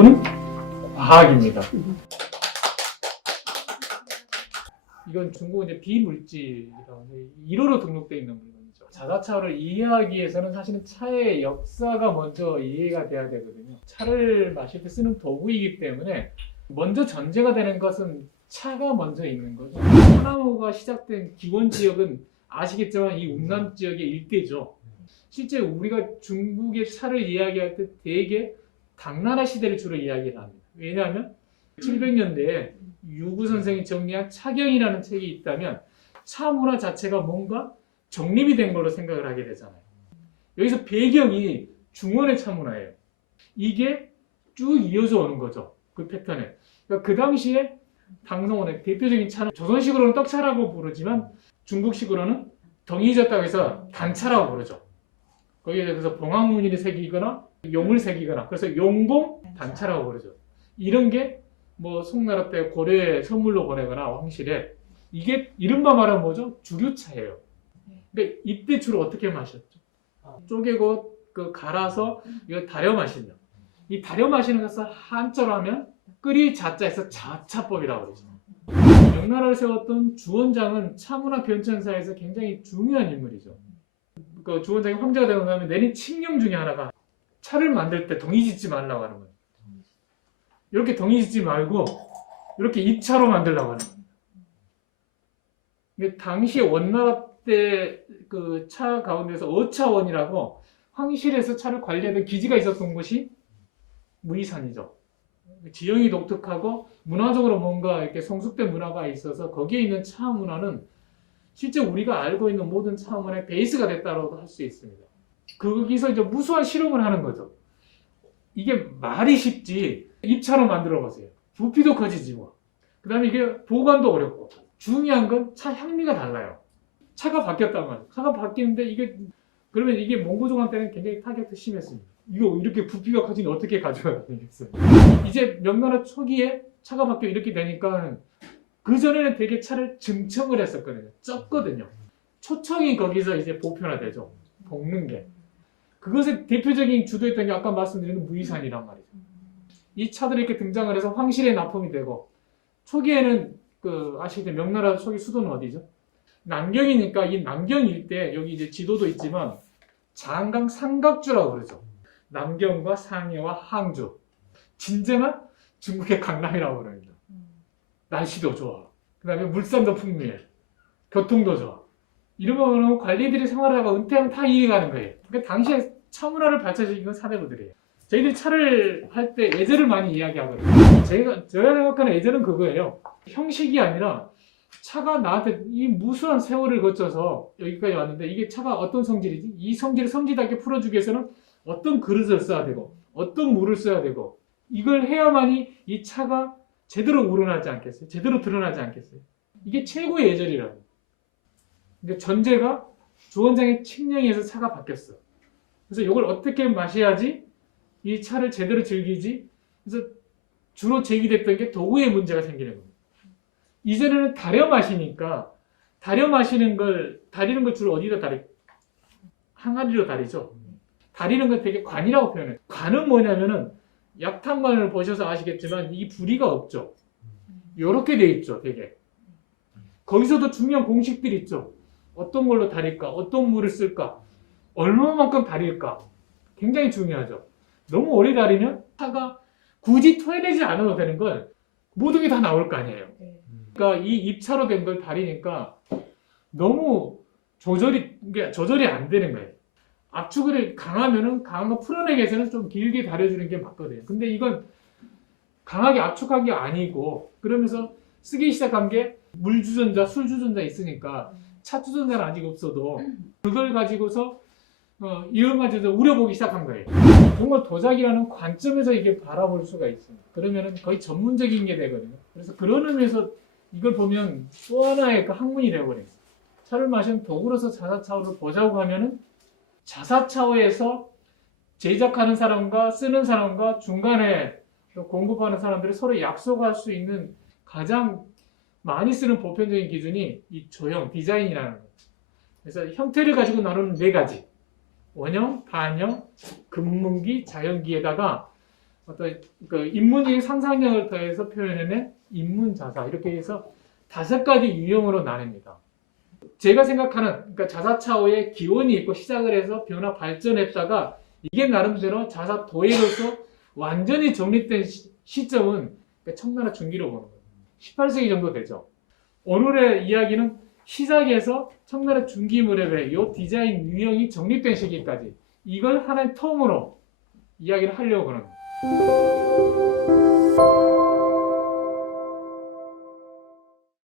이거는 과학입니다. 이건 중국은 이제 비물질이라고 1호로 등록되어 있는 물건이죠. 자사차를 이해하기 위해서는 사실은 차의 역사가 먼저 이해가 돼야 되거든요. 차를 마실 때 쓰는 도구이기 때문에 먼저 전제가 되는 것은 차가 먼저 있는 거죠. 차나무가 시작된 기원 지역은 아시겠지만 이 운남 지역의 일대죠. 실제 우리가 중국의 차를 이야기할 때 대개 당나라 시대를 주로 이야기를 합니다. 왜냐하면 700년대에 유구 선생이 정리한 차경이라는 책이 있다면 차 문화 자체가 뭔가 정립이 된 걸로 생각을 하게 되잖아요. 여기서 배경이 중원의 차 문화예요. 이게 쭉 이어져 오는 거죠. 그 패턴에. 그러니까 그 당시에 당성원의 대표적인 차는 조선식으로는 떡차라고 부르지만 중국식으로는 덩이졌다고 해서 단차라고 부르죠. 거기에 그래서 봉황문일이 새기거나 용을 새기거나 그래서 용봉 단차라고 부르죠. 이런 게 뭐 송나라 때 고려에 선물로 보내거나 황실에 이게 이른바 말하면 뭐죠? 주류차예요. 근데 이때 주로 어떻게 마셨죠? 쪼개고 그 갈아서 이거 다려 마시죠. 이 다려 마시는 것을 한자로 하면 끓이 자자에서 자차법이라고 그러죠. 명나라를 세웠던 주원장은 차문화 변천사에서 굉장히 중요한 인물이죠. 그 주원장이 황제가 되고 나면 내린 칙령 중에 하나가 차를 만들 때 덩이 짓지 말라고 하는 거예요. 이렇게 덩이 짓지 말고 이렇게 입차로 만들라고 하는 거예요. 근데 당시 원나라 때 그 차 가운데서 어차원이라고 황실에서 차를 관리하던 기지가 있었던 곳이 무이산이죠. 지형이 독특하고 문화적으로 뭔가 이렇게 성숙된 문화가 있어서 거기에 있는 차 문화는 실제 우리가 알고 있는 모든 차 문화의 베이스가 됐다고 할 수 있습니다. 거기서 이제 무수한 실험을 하는 거죠. 이게 말이 쉽지 입차로 만들어 보세요. 부피도 커지지 뭐. 그 다음에 이게 보관도 어렵고 중요한 건 차 향미가 달라요. 차가 바뀌었단 말이에요. 차가 바뀌는데 이게 그러면 이게 몽고종한 때는 굉장히 타격도 심했습니다. 이거 이렇게 부피가 커지니 어떻게 가져가야 되겠어요. 이제 명나라 초기에 차가 바뀌어 이렇게 되니까 그 전에는 되게 차를 증청을 했었거든요. 쪘거든요. 초청이 거기서 이제 보편화되죠. 볶는 게. 그것의 대표적인 주도했던 게 아까 말씀드린 무이산이란 말이죠. 이 차들이 이렇게 등장을 해서 황실에 납품이 되고 초기에는 그 아시겠지만 명나라 초기 수도는 어디죠? 남경이니까 이 남경 일대 여기 이제 지도도 있지만 장강 삼각주라고 그러죠. 남경과 상해와 항주. 진정한 중국의 강남이라고 그럽니다. 날씨도 좋아. 그 다음에 물산도 풍부해. 교통도 좋아. 이러면 관리들이 생활하다가 은퇴하면 다 이리 가는 거예요. 그러니까 당시에 차 문화를 받쳐주신 건 사대부들이에요. 저희들이 차를 할 때 예절을 많이 이야기하거든요. 제가 생각하는 예절은 그거예요. 형식이 아니라 차가 나한테 이 무수한 세월을 거쳐서 여기까지 왔는데 이게 차가 어떤 성질이지? 이 성질을 성질답게 풀어주기 위해서는 어떤 그릇을 써야 되고 어떤 물을 써야 되고 이걸 해야만이 이 차가 제대로 우러나지 않겠어요? 제대로 드러나지 않겠어요? 이게 최고의 예절이라고. 근데 전제가 주원장의 칙령에서 차가 바뀌었어. 그래서 이걸 어떻게 마셔야지 이 차를 제대로 즐기지? 그래서 주로 제기됐던 게 도구의 문제가 생기는 겁니다. 이전에는 다려 마시니까 다려 마시는 걸 다리는 걸 주로 어디다 다리? 항아리로 다리죠. 다리는 걸 되게 관이라고 표현해요. 관은 뭐냐면은 약탕관을 보셔서 아시겠지만 이 부리가 없죠. 이렇게 돼 있죠, 되게. 거기서도 중요한 공식들이 있죠. 어떤 걸로 다릴까? 어떤 물을 쓸까? 얼마만큼 다릴까? 굉장히 중요하죠. 너무 오래 다리면 차가 굳이 토해내지 않아도 되는 걸 모든 게 다 나올 거 아니에요. 그러니까 이 입차로 된 걸 다리니까 너무 조절이 안 되는 거예요. 압축을 강하면은 강한 거 풀어내기 위해서는 좀 길게 다려주는 게 맞거든요. 근데 이건 강하게 압축한 게 아니고 그러면서 쓰기 시작한 게 물 주전자, 술 주전자 있으니까 차 주전자는 아직 없어도 그걸 가지고서 이걸 가지고 우려보기 시작한 거예요. 정말 도자기라는 관점에서 이게 바라볼 수가 있습니다. 그러면은 거의 전문적인 게 되거든요. 그래서 그런 의미에서 이걸 보면 또 하나의 그 학문이 되어버려요. 차를 마시는 도구로서 자사차오를 보자고 하면은 자사차오에서 제작하는 사람과 쓰는 사람과 중간에 공급하는 사람들이 서로 약속할 수 있는 가장 많이 쓰는 보편적인 기준이 이 조형, 디자인이라는 거예요. 그래서 형태를 가지고 나누는 4가지. 원형, 반형, 금문기, 자연기에다가 어떤 그 인문적인 상상력을 더해서 표현해낸 인문자사 이렇게 해서 5가지 유형으로 나뉩니다. 제가 생각하는 그러니까 자사차오의 기원이 있고 시작을 해서 변화 발전했다가 이게 나름대로 자사 도예로서 완전히 정립된 시점은 청나라 중기로 보는 거예요. 18세기 정도 되죠. 오늘의 이야기는 시작에서 청나라 중기 무렵에 이 디자인 유형이 정립된 시기까지 이걸 하나의 통으로 이야기를 하려고 그러는 거예요.